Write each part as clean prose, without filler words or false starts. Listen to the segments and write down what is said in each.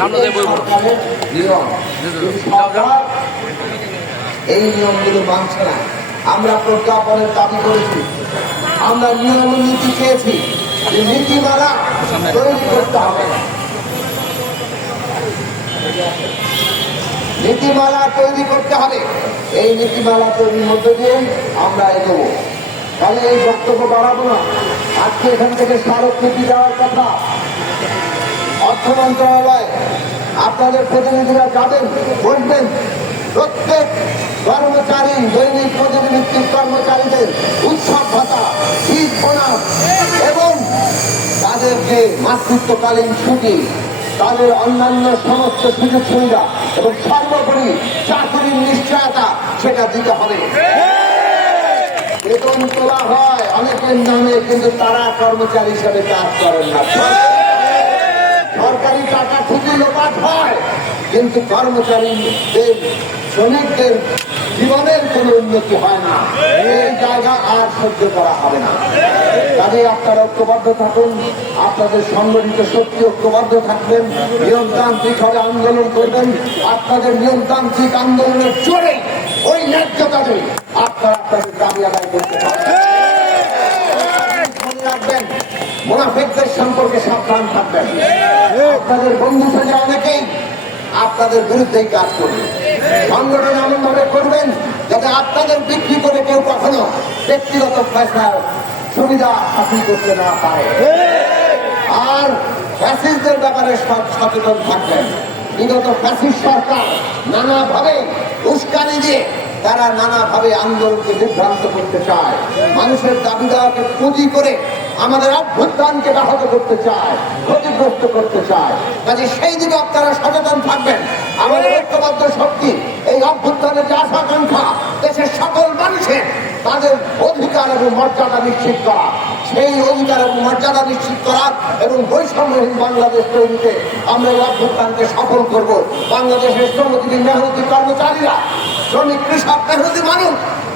সরকারের নিয়ম। সরকার এই নিয়মগুলো মানছে না। আমরা প্রজ্ঞাপনের দাবি করেছি, আমরা নিয়ম নীতি চেয়েছি, যে নীতিমালা তৈরি করতে হবে, নীতিমালা তৈরি করতে হবে। এই নীতিমালা তৈরির মধ্যে দিয়ে আমরা এগোবো। তাহলে এই বক্তব্য বাড়াবো না। আজকে এখান থেকে স্মারকলিপি দেওয়ার কথা, অর্থ মন্ত্রণালয় আপনাদের প্রতিনিধিরা যাবেন, বলবেন প্রত্যেক কর্মচারী, দৈনিক মজুরি ভিত্তিক কর্মচারীদের উৎসব ভাতা, শীত বোনাস এবং তাদের যে মাতৃত্বকালীন ছুটি, তাদের অন্যান্য সমস্ত সুযোগ সুবিধা এবং সর্বোপরি চাকরির নিশ্চয়তা সেটা দিতে হবে। বেতন তোলা হয় অনেকের নামে, কিন্তু তারা কর্মচারী হিসেবে কাজ করেন না। সরকারি টাকা ঠিকই লোপাট হয়, কিন্তু কর্মচারীদের, শ্রমিকদের জীবনের কোনো উন্নতি হয় না। এই জায়গা আর সহ্য করা হবে না। কাজে আপনারা ঐক্যবদ্ধ থাকুন, আপনাদের সংগঠিত শক্তি ঐক্যবদ্ধ থাকবেন, নিয়মতান্ত্রিকভাবে আন্দোলন করবেন। আপনাদের নিয়মতান্ত্রিক আন্দোলনের জোরে ওই ন্যায্যতাকে আপনারা আপনাদের দাবি আদায় করতে পারবেন। মনে রাখবেন, মুনাফিকদের সম্পর্কে সাবধান থাকবেন। আপনাদের বন্ধু থেকে অনেকেই আপনাদের বিরুদ্ধেই কাজ করবে। সংগঠন এমন ভাবে করবেন যাতে আপনাদের বিক্রি করে কেউ কখনো ব্যক্তিগত ফয়সালার সুবিধা হাসিল করতে না পারে। আর ফ্যাসিস্টদের ব্যাপারে সব সচেতন থাকবেন। বিগত ফ্যাসিস্ট সরকার নানাভাবে উস্কানি দিয়ে তারা নানাভাবে আন্দোলনকে বিভ্রান্ত করতে চায়, মানুষের দাবি দাওয়াকে পুঁজি করে আমাদের অভ্যুত্থানকে ব্যাহত করতে চায়, ক্ষতিগ্রস্ত করতে চায়। কাজে সেই দিকে আপনারা সচেতন থাকবেন। আমাদের ঐক্যবদ্ধ শক্তি এই অভ্যুত্থানের যে আশাকাঙ্ক্ষা, দেশের সকল মানুষের তাদের অধিকার এবং মর্যাদা নিশ্চিত করা, সেই অধিকার এবং মর্যাদা নিশ্চিত করা এবং বৈষম্যহীন বাংলাদেশ তৈরিতে আমরা এই অভ্যুত্থানকে সফল করব। বাংলাদেশের শ্রমজীবী মেহনতি কর্মচারীরা, শ্রমিক, কৃষক, মেহনতি মানুষ,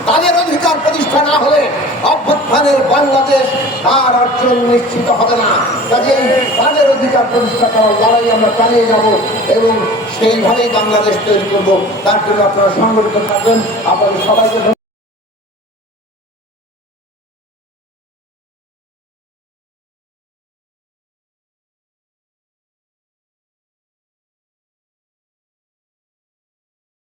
তাদের অধিকার প্রতিষ্ঠা না হলে অভ্যুত্থানের বাংলাদেশ তার অর্জন নিশ্চিত হবে না। কাজেই তাদের অধিকার প্রতিষ্ঠা করার লড়াই আমরা চালিয়ে যাব এবং সেইভাবেই বাংলাদেশ তৈরি করব। তার জন্য আপনারা সংগঠিত থাকবেন। আপনাদের সবাইকে